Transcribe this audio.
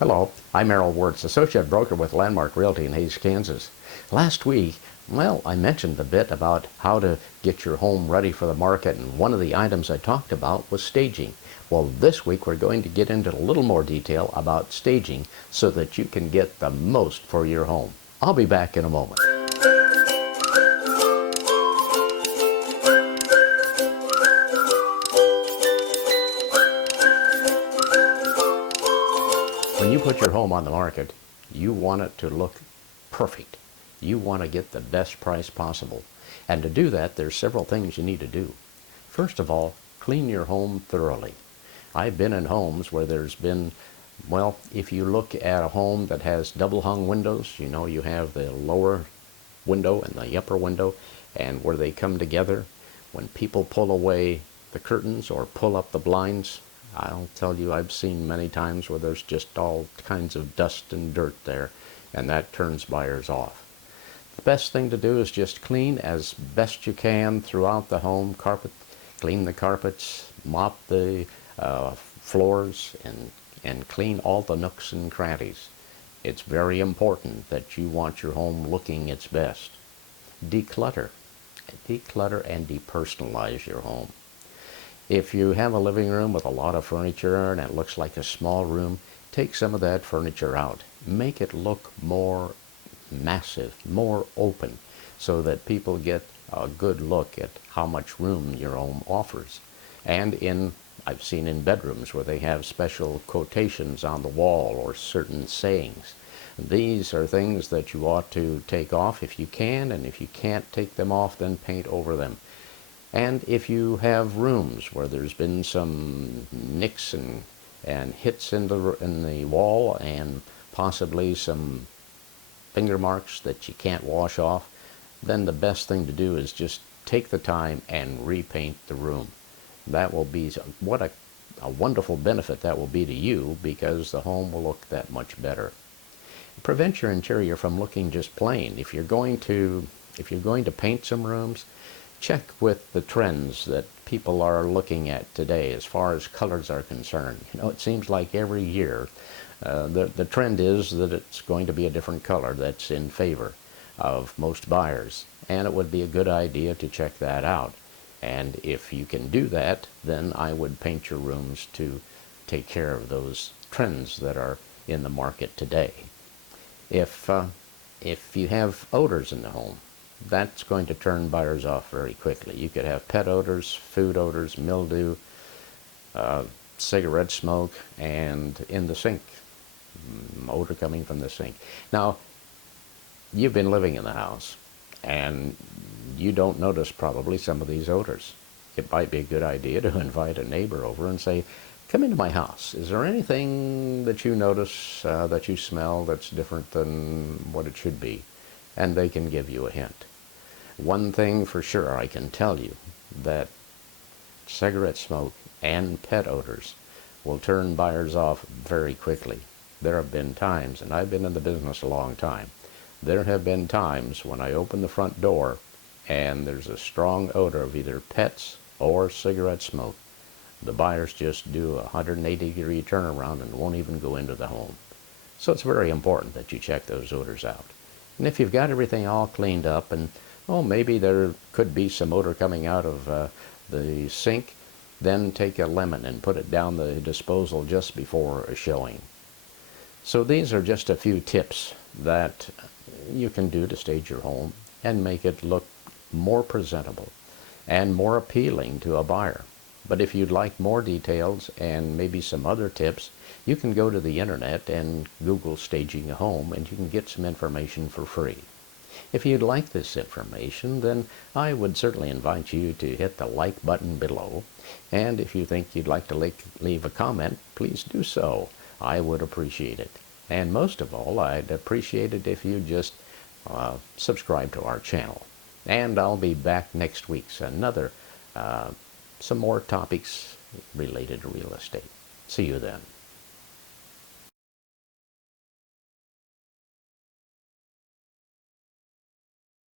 Hello, I'm Errol Wirtz, Associate Broker with Landmark Realty in Hays, Kansas. Last week, I mentioned a bit about how to get your home ready for the market, and one of the items I talked about was staging. Well, this week we're going to get into a little more detail about staging so that you can get the most for your home. I'll be back in a moment. When you put your home on the market, you want it to look perfect. You want to get the best price possible. And to do that, there's several things you need to do. First of all, clean your home thoroughly. I've been in homes where there's been, if you look at a home that has double hung windows, you have the lower window and the upper window, and where they come together, when people pull away the curtains or pull up the blinds, I'll tell you, I've seen many times where there's just all kinds of dust and dirt there, and that turns buyers off. The best thing to do is just clean as best you can throughout the home. Clean the carpets, mop the floors, and clean all the nooks and crannies. It's very important that you want your home looking its best. Declutter and depersonalize your home. If you have a living room with a lot of furniture and it looks like a small room, take some of that furniture out. Make it look more massive, more open, so that people get a good look at how much room your home offers. And I've seen in bedrooms where they have special quotations on the wall or certain sayings. These are things that you ought to take off if you can, and if you can't take them off, then paint over them. And if you have rooms where there's been some nicks and hits in the wall and possibly some finger marks that you can't wash off, then the best thing to do is just take the time and repaint the room. That will be what a wonderful benefit that will be to you, because the home will look that much better. Prevent your interior from looking just plain. If you're going to paint some rooms, check with the trends that people are looking at today as far as colors are concerned. It seems like every year the trend is that it's going to be a different color that's in favor of most buyers, and it would be a good idea to check that out. And if you can do that, then I would paint your rooms to take care of those trends that are in the market today. If you have odors in the home, that's going to turn buyers off very quickly. You could have pet odors, food odors, mildew, cigarette smoke, and in the sink, odor coming from the sink. Now, you've been living in the house, and you don't notice probably some of these odors. It might be a good idea to invite a neighbor over and say, "Come into my house. Is there anything that you notice, that you smell, that's different than what it should be?" And they can give you a hint. One thing for sure I can tell you, that cigarette smoke and pet odors will turn buyers off very quickly. There have been times, and I've been in the business a long time, there have been times when I open the front door and there's a strong odor of either pets or cigarette smoke. The buyers just do a 180-degree turnaround and won't even go into the home. So it's very important that you check those odors out. And if you've got everything all cleaned up, and maybe there could be some odor coming out of the sink, then take a lemon and put it down the disposal just before a showing. So these are just a few tips that you can do to stage your home and make it look more presentable and more appealing to a buyer. But if you'd like more details and maybe some other tips, you can go to the internet and Google staging a home, and you can get some information for free. If you'd like this information, then I would certainly invite you to hit the like button below. And if you think you'd like to leave a comment, please do so. I would appreciate it. And most of all, I'd appreciate it if you just subscribe to our channel. And I'll be back next week, some more topics related to real estate. See you then.